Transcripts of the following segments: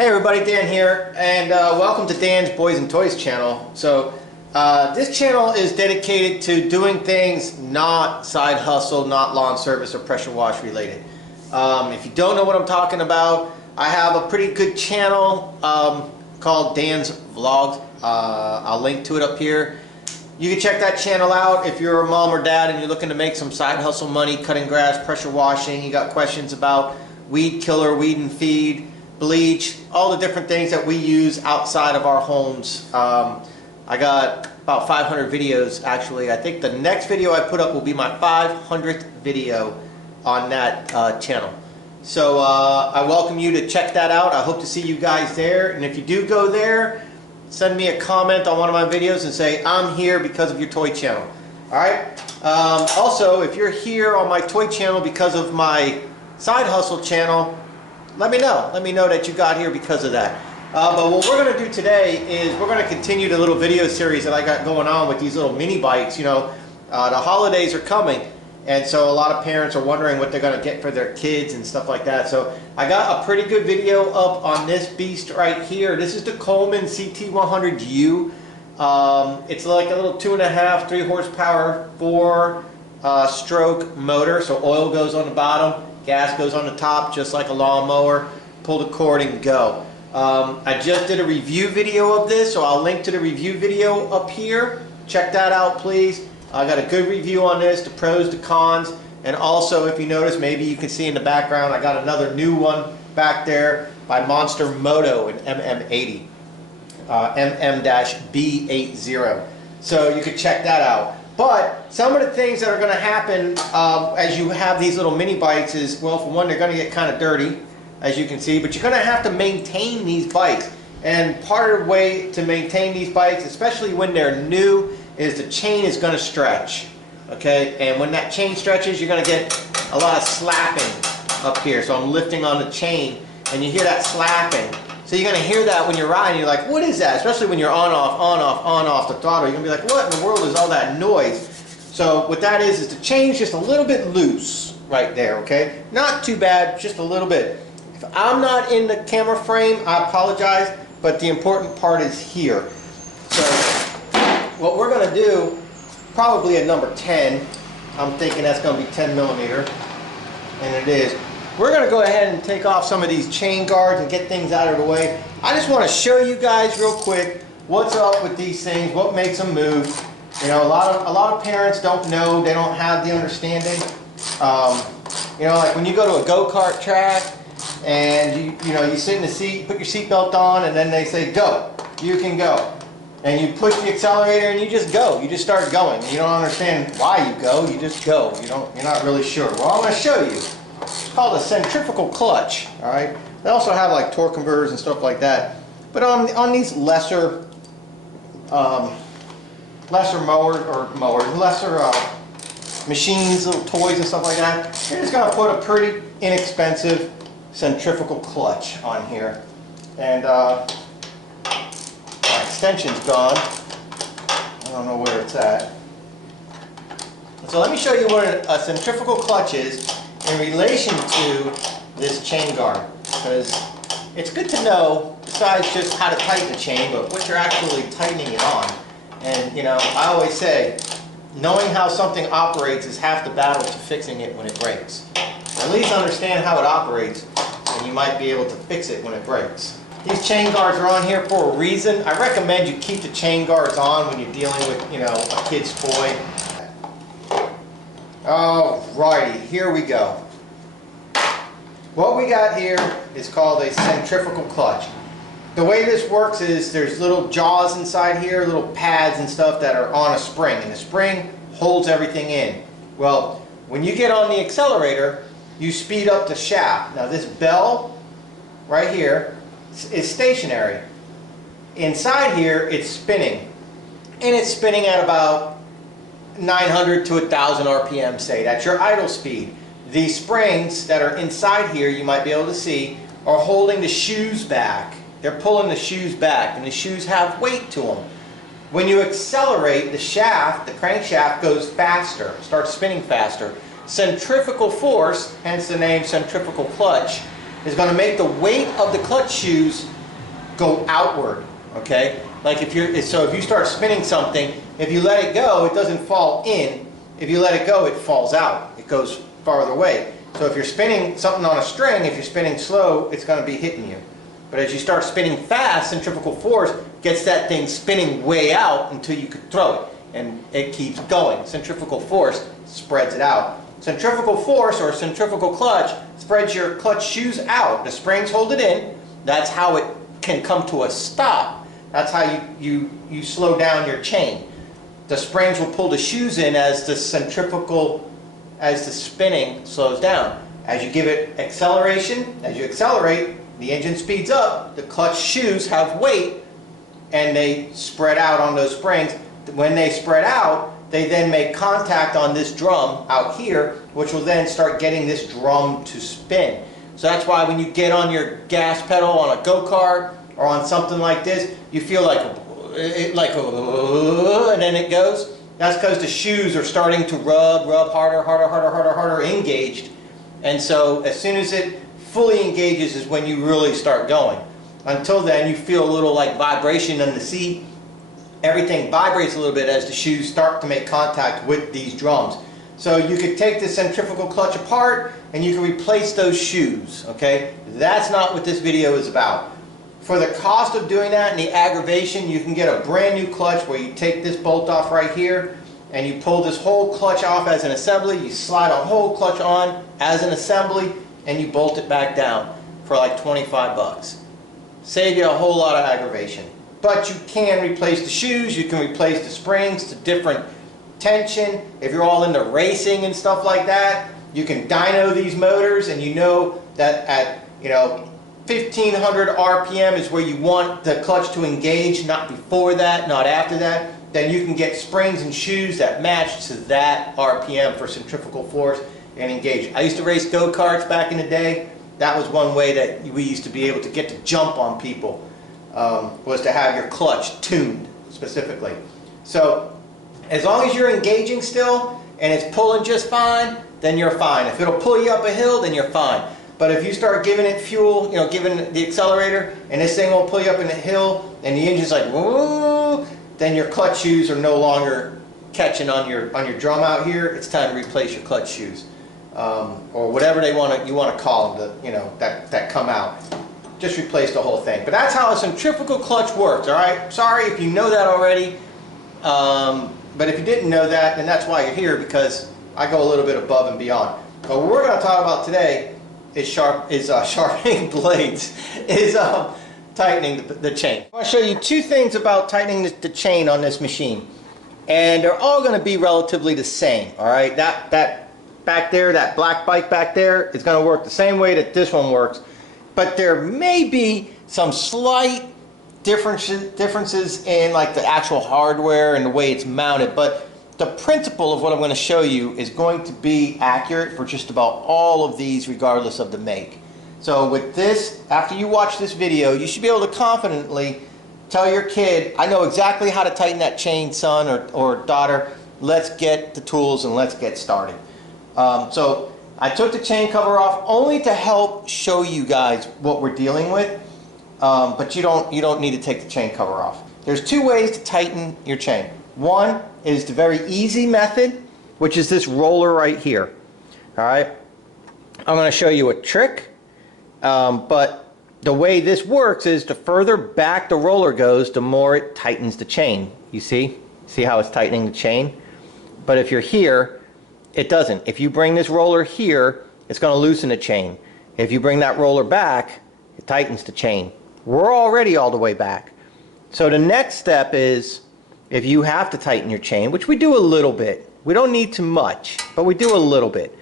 Hey everybody, Dan here, and welcome to Dan's Boys and Toys channel. So this channel is dedicated to doing things not side hustle, not lawn service or pressure wash related. If you don't know what I'm talking about, I have a pretty good channel called Dan's Vlogs. I'll link to it up here. You can check that channel out if you're a mom or dad and you're looking to make some side hustle money, cutting grass, pressure washing, you got questions about weed killer, weed and feed, bleach, all the different things that we use outside of our homes. I got about 500 videos actually. I think the next video I put up will be my 500th video on that channel. So I welcome you to check that out. I hope to see you guys there, and if you do go there, send me a comment on one of my videos and say I'm here because of your toy channel. Alright? Also, if you're here on my toy channel because of my side hustle channel, let me know. Let me know that you got here because of that. But what we're going to do today is we're going to continue the little video series that I got going on with these little mini bikes. You know, the holidays are coming, and so a lot of parents are wondering what they're going to get for their kids and stuff like that. So I got a pretty good video up on this beast right here. This is the Coleman CT100U. It's like a little 2.5, 3 horsepower, 4-stroke motor. So oil goes on the bottom. Gas goes on the top just like a lawnmower. Pull the cord and go. I just did a review video of this, so I'll link to the review video up here. Check that out, please. I got a good review on this, the pros, the cons, and also if you notice, maybe you can see in the background, I got another new one back there by Monster Moto, an MM-80, MM-B80. So you can check that out. But some of the things that are going to happen as you have these little mini bikes is, well, for one, they're going to get kind of dirty, as you can see, but you're going to have to maintain these bikes. And part of the way to maintain these bikes, especially when they're new, is the chain is going to stretch. Okay, and when that chain stretches, you're going to get a lot of slapping up here. So I'm lifting on the chain, and you hear that slapping. So you're going to hear that when you're riding. You're like, what is that? Especially when you're on, off the throttle. You're going to be like, what in the world is all that noise? So what that is the chain's just a little bit loose right there, okay? Not too bad, just a little bit. If I'm not in the camera frame, I apologize, but the important part is here. So what we're going to do, probably at number 10, I'm thinking that's going to be 10 millimeter, and it is. We're going to go ahead and take off some of these chain guards and get things out of the way. I just want to show you guys real quick what's up with these things, what makes them move. You know, a lot of parents don't know, they don't have the understanding. You know, like when you go to a go-kart track and you sit in the seat, put your seatbelt on, and then they say go, you can go. And you push the accelerator and you just go. You just start going. You don't understand why you go, you just go. You're not really sure. Well, I'm going to show you. It's called a centrifugal clutch. All right. They also have like torque converters and stuff like that. But on these lesser machines, little toys and stuff like that, you're just going to put a pretty inexpensive centrifugal clutch on here. And my extension's gone. I don't know where it's at. So let me show you what a centrifugal clutch is in relation to this chain guard, because it's good to know, besides just how to tighten the chain, but what you're actually tightening it on. And you know, I always say, knowing how something operates is half the battle to fixing it when it breaks. At least understand how it operates, and you might be able to fix it when it breaks. These chain guards are on here for a reason. I recommend you keep the chain guards on when you're dealing with, you know, a kid's toy. Alrighty, here we go. What we got here is called a centrifugal clutch. The way this works is there's little jaws inside here, little pads and stuff that are on a spring, and the spring holds everything in. Well, when you get on the accelerator, you speed up the shaft. Now this bell right here is stationary. Inside here it's spinning, and it's spinning at about 900 to 1000 RPM, say. That's your idle speed. These springs that are inside here, you might be able to see, are holding the shoes back. They're pulling the shoes back, and the shoes have weight to them. When you accelerate, the shaft, the crankshaft, goes faster, starts spinning faster. Centrifugal force, hence the name centrifugal clutch, is going to make the weight of the clutch shoes go outward, okay? Like if you start spinning something, if you let it go, it doesn't fall in. If you let it go, it falls out. It goes farther away. So if you're spinning something on a string, if you're spinning slow, it's going to be hitting you. But as you start spinning fast, centrifugal force gets that thing spinning way out until you could throw it. And it keeps going. Centrifugal force spreads it out. Centrifugal force or centrifugal clutch spreads your clutch shoes out. The springs hold it in. That's how it can come to a stop. That's how you slow down your chain. The springs will pull the shoes in as the spinning slows down. As you give it acceleration, as you accelerate, the engine speeds up, the clutch shoes have weight, and they spread out on those springs. When they spread out, they then make contact on this drum out here, which will then start getting this drum to spin. So that's why when you get on your gas pedal on a go-kart or on something like this, you feel like and then it goes. That's because the shoes are starting to rub harder, engaged. And so as soon as it fully engages is when you really start going. Until then, you feel a little like vibration in the seat. Everything vibrates a little bit as the shoes start to make contact with these drums. So you could take the centrifugal clutch apart and you can replace those shoes, okay? That's not what this video is about. For the cost of doing that and the aggravation, you can get a brand new clutch where you take this bolt off right here and you pull this whole clutch off as an assembly, you slide a whole clutch on as an assembly, and you bolt it back down for like 25 bucks. Save you a whole lot of aggravation. But you can replace the shoes, you can replace the springs to different tension. If you're all into racing and stuff like that, you can dyno these motors, and you know that at 1500 RPM is where you want the clutch to engage, not before that, not after that. Then you can get springs and shoes that match to that RPM for centrifugal force and engage. I used to race go-karts back in the day. That was one way that we used to be able to get to jump on people, was to have your clutch tuned specifically. So as long as you're engaging still and it's pulling just fine, then you're fine. If it'll pull you up a hill, then you're fine. But if you start giving it fuel, giving the accelerator, and this thing won't pull you up in the hill, and the engine's like, whoa, then your clutch shoes are no longer catching on your drum out here. It's time to replace your clutch shoes, or whatever you want to call them, that come out. Just replace the whole thing. But that's how a centrifugal clutch works. All right. Sorry if you know that already, but if you didn't know that, then that's why you're here, because I go a little bit above and beyond. But what we're going to talk about today is sharpening blades, is tightening the chain. I want to show you two things about tightening the chain on this machine, and they're all going to be relatively the same. All right, that back there, that black bike back there, is going to work the same way that this one works, but there may be some slight differences in like the actual hardware and the way it's mounted, but the principle of what I'm going to show you is going to be accurate for just about all of these, regardless of the make. So with this, after you watch this video, you should be able to confidently tell your kid, I know exactly how to tighten that chain, son or daughter. Let's get the tools and let's get started. So I took the chain cover off only to help show you guys what we're dealing with, but you don't need to take the chain cover off. There's two ways to tighten your chain. One is the very easy method, which is this roller right here. All right, I'm going to show you a trick, but the way this works is the further back the roller goes, the more it tightens the chain. You see how it's tightening the chain? But if you're here, it doesn't. If you bring this roller here, it's going to loosen the chain. If you bring that roller back, it tightens the chain. We're already all the way back. So the next step is, if you have to tighten your chain, which we do a little bit, we don't need too much, but we do a little bit,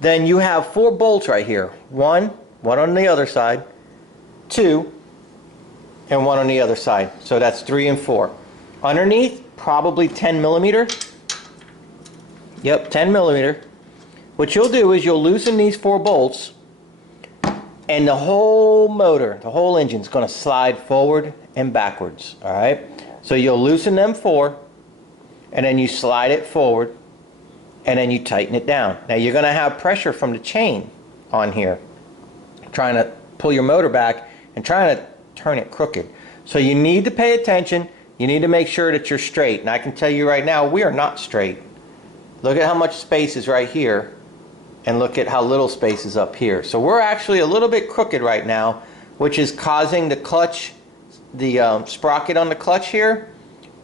then you have 4 bolts right here. One on the other side, 2, and 1 on the other side. So that's 3 and 4. Underneath, probably 10 millimeter. Yep, 10 millimeter. What you'll do is you'll loosen these 4 bolts, and the whole motor, the whole engine is going to slide forward and backwards. All right? So you'll loosen them 4, and then you slide it forward, and then you tighten it down. Now you're going to have pressure from the chain on here, trying to pull your motor back and trying to turn it crooked. So you need to pay attention. You need to make sure that you're straight. And I can tell you right now, we are not straight. Look at how much space is right here, and look at how little space is up here. So we're actually a little bit crooked right now, which is causing the clutch, the sprocket on the clutch here,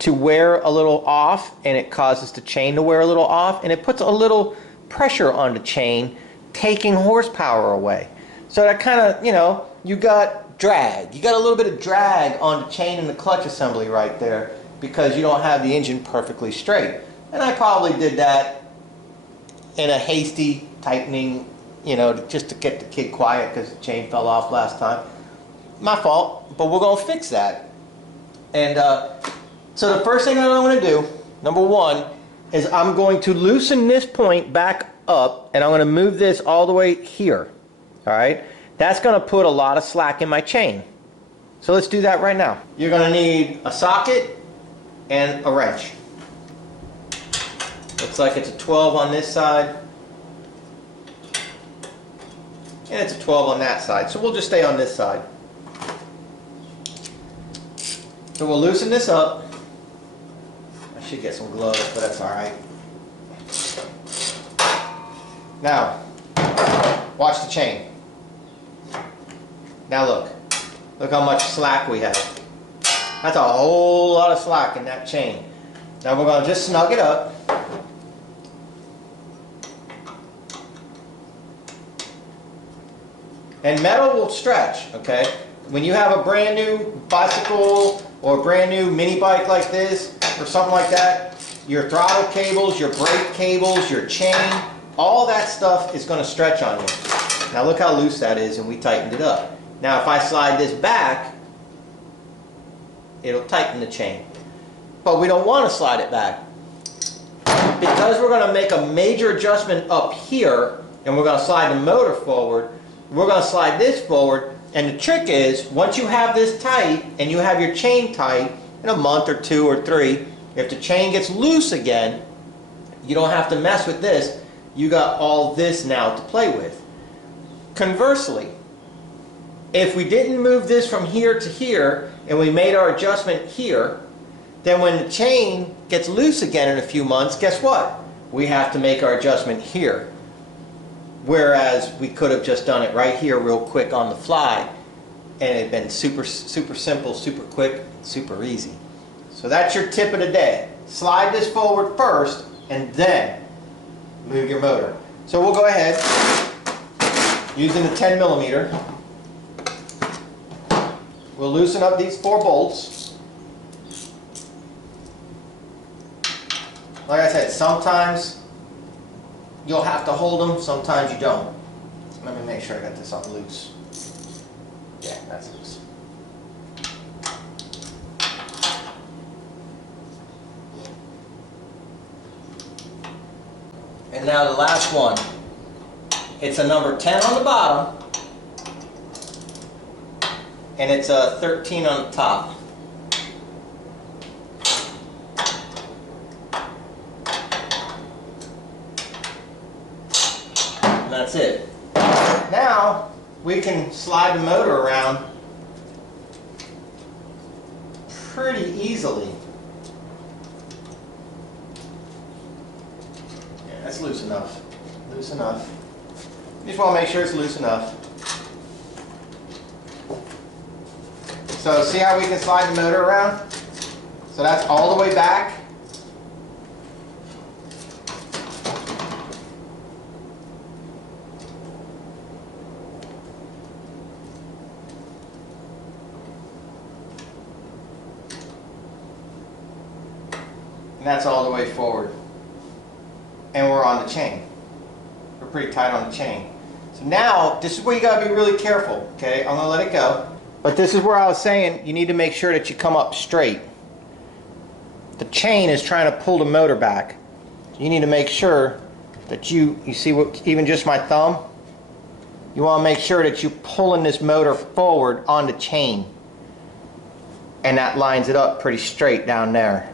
to wear a little off, and it causes the chain to wear a little off, and it puts a little pressure on the chain, taking horsepower away. So that kind of, you know, you got drag. You got a little bit of drag on the chain and the clutch assembly right there because you don't have the engine perfectly straight. And I probably did that in a hasty tightening, you know, just to get the kid quiet because the chain fell off last time. My fault, but we're going to fix that. And so the first thing that I'm going to do, number one, is I'm going to loosen this point back up, and I'm going to move this all the way here. All right? That's going to put a lot of slack in my chain. So let's do that right now. You're going to need a socket and a wrench. Looks like it's a 12 on this side, and it's a 12 on that side. So we'll just stay on this side. So we'll loosen this up. I should get some gloves, but that's all right. Now, watch the chain. Now look how much slack we have. That's a whole lot of slack in that chain. Now we're going to just snug it up. And metal will stretch, okay? When you have a brand new bicycle or a brand new mini bike like this or something like that, your throttle cables, your brake cables, your chain, all that stuff is going to stretch on you. Now look how loose that is, and we tightened it up. Now if I slide this back, it'll tighten the chain. But we don't want to slide it back. Because we're going to make a major adjustment up here, and we're going to slide the motor forward, we're going to slide this forward, and the trick is, once you have this tight, and you have your chain tight, in a month or 2 or 3, if the chain gets loose again, you don't have to mess with this. You got all this now to play with. Conversely, if we didn't move this from here to here, and we made our adjustment here, then when the chain gets loose again in a few months, guess what? We have to make our adjustment here. Whereas we could have just done it right here real quick on the fly, and it had been super simple, super quick, super easy. So that's your tip of the day. Slide this forward first, and then move your motor. So we'll go ahead, using the 10mm, we'll loosen up these 4 bolts. Like I said, sometimes you'll have to hold them, sometimes you don't. Let me make sure I got this on loose. Yeah, that's loose. And now the last one. It's a number 10 on the bottom, and it's a 13 on the top. And that's it. Now we can slide the motor around pretty easily. Yeah, that's loose enough. Loose enough. You just want to make sure it's loose enough. So see how we can slide the motor around? So that's all the way back. And that's all the way forward. And we're on the chain. We're pretty tight on the chain. So now, this is where you gotta be really careful, okay? I'm gonna let it go. But this is where I was saying you need to make sure that you come up straight. The chain is trying to pull the motor back. You need to make sure that you see what, even just my thumb, you wanna make sure that you're pulling this motor forward on the chain. And that lines it up pretty straight down there.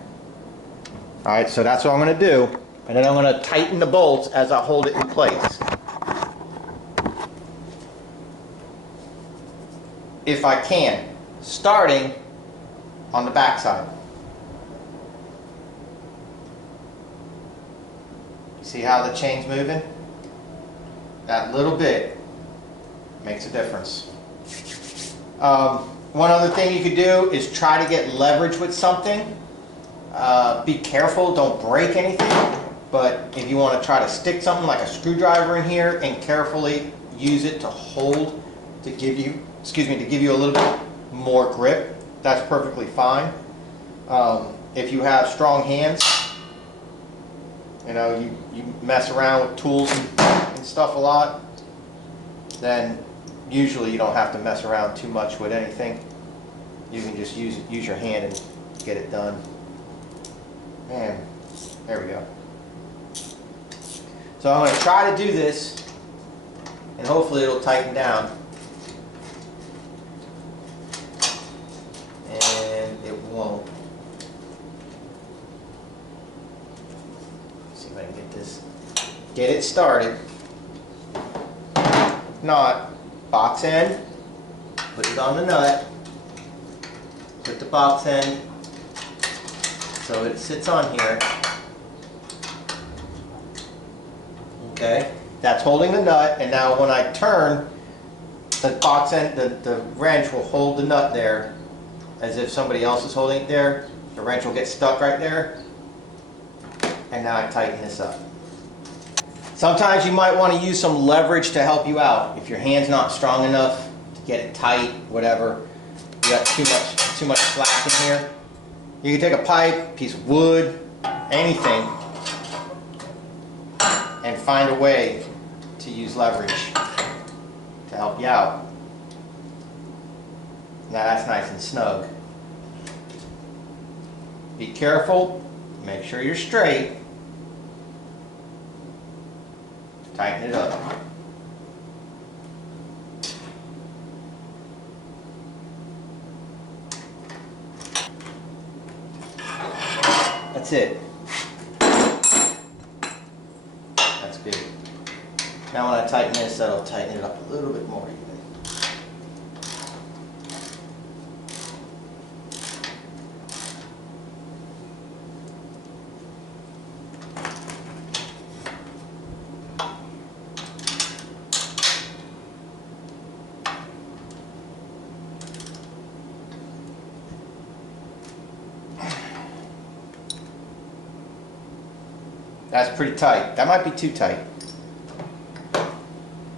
Alright, so that's what I'm going to do, and then I'm going to tighten the bolts as I hold it in place. if I can, starting on the back side. See how the chain's moving? That little bit makes a difference. One other thing you could do is try to get leverage with something. Be careful, don't break anything, but if you want to try to stick something like a screwdriver in here and carefully use it to hold, to give you, to give you a little bit more grip, that's perfectly fine. If you have strong hands, you know, you mess around with tools and stuff a lot, then usually you don't have to mess around too much with anything. You can just use your hand and get it done. And there we go. So I'm going to try to do this, and hopefully it'll tighten down. And it won't. Let's see if I can get it started. If not, box end, put it on the nut, put the box end so it sits on here. Okay, that's holding the nut, and now when I turn, the box end, the wrench will hold the nut there as if somebody else is holding it there. The wrench will get stuck right there, and now I tighten this up. Sometimes you might want to use some leverage to help you out. If your hand's not strong enough to get it tight, whatever, you got too much slack in here, you can take a pipe, piece of wood, anything, and find a way to use leverage to help you out. Now that's nice and snug. Be careful, make sure you're straight. Tighten it up. That's it. That's good. Now when I tighten this, that'll tighten it up a little bit more even. That's pretty tight. That might be too tight.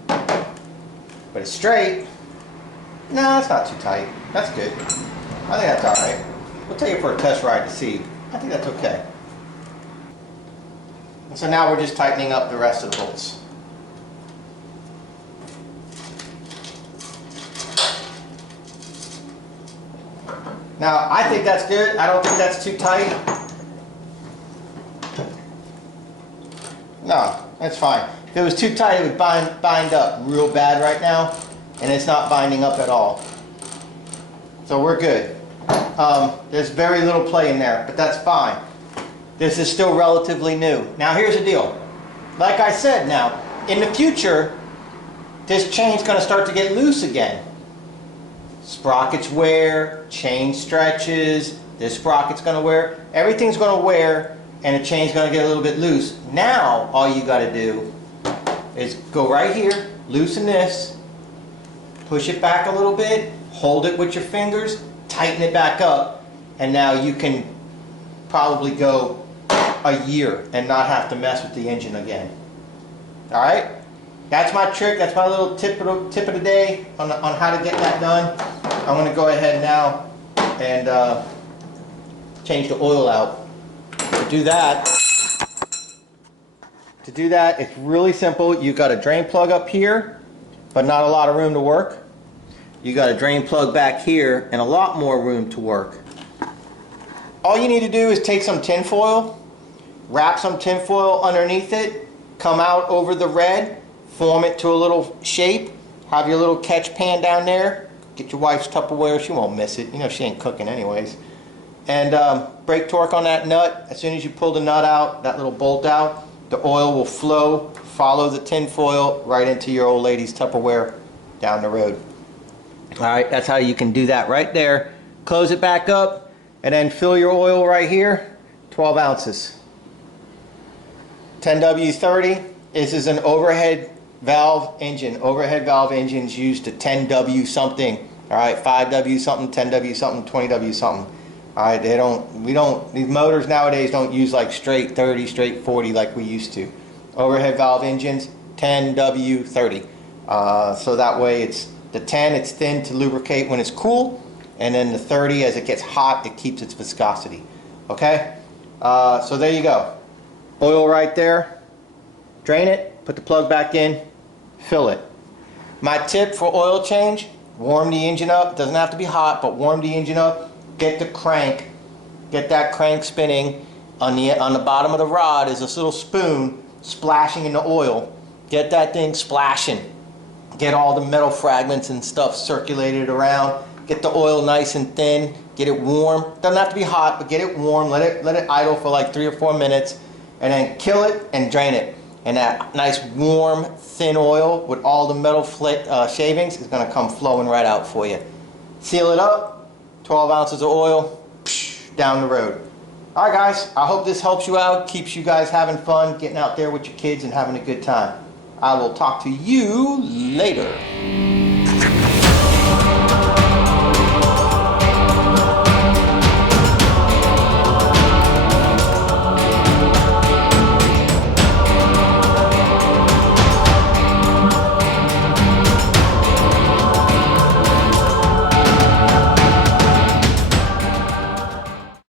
But it's straight. No, it's not too tight. That's good. I think that's alright. We'll take it for a test ride to see. I think that's okay. So now we're just tightening up the rest of the bolts. Now, I think that's good. I don't think that's too tight. No, that's fine. If it was too tight, it would bind up real bad right now, and it's not binding up at all. So we're good. There's very little play in there, but that's fine. This is still relatively new. Now here's the deal. Like I said, now, in the future, this chain's going to start to get loose again. Sprockets wear, chain stretches, this sprocket's going to wear, everything's going to wear, and the chain's going to get a little bit loose. Now, all you got to do is go right here, loosen this, push it back a little bit, hold it with your fingers, tighten it back up, and now you can probably go a year and not have to mess with the engine again. Alright? That's my trick, that's my little tip of the day on how to get that done. I'm going to go ahead now and change the oil out. To do that, it's really simple. You've got a drain plug up here, but not a lot of room to work. You got a drain plug back here and a lot more room to work. All you need to do is take some tin foil, wrap some tin foil underneath it, come out over the red, form it to a little shape, have your little catch pan down there, get your wife's Tupperware, she won't miss it, you know she ain't cooking anyways. And brake torque on that nut. As soon as you pull the nut out, that little bolt out, the oil will flow, follow the tin foil right into your old lady's Tupperware down the road. All right, that's how you can do that right there. Close it back up and then fill your oil right here, 12 ounces. 10W30, this is an overhead valve engine. Overhead valve engines used to 10W something. All right, 5W something, 10W something, 20W something. All right, these motors nowadays don't use like straight 30, straight 40 like we used to. Overhead valve engines, 10W30. So that way it's the 10, it's thin to lubricate when it's cool, and then the 30, as it gets hot, it keeps its viscosity. Okay? So there you go. Oil right there. Drain it, put the plug back in, fill it. My tip for oil change, warm the engine up. It doesn't have to be hot, but warm the engine up. Get the crank, get that crank spinning. On the bottom of the rod is this little spoon splashing in the oil. Get that thing splashing. Get all the metal fragments and stuff circulated around. Get the oil nice and thin. Get it warm. Doesn't have to be hot, but get it warm. Let it idle for like 3 or 4 minutes, and then kill it and drain it. And that nice warm thin oil with all the metal shavings is going to come flowing right out for you. Seal it up. 12 ounces of oil, down the road. All right, guys, I hope this helps you out, keeps you guys having fun, getting out there with your kids and having a good time. I will talk to you later.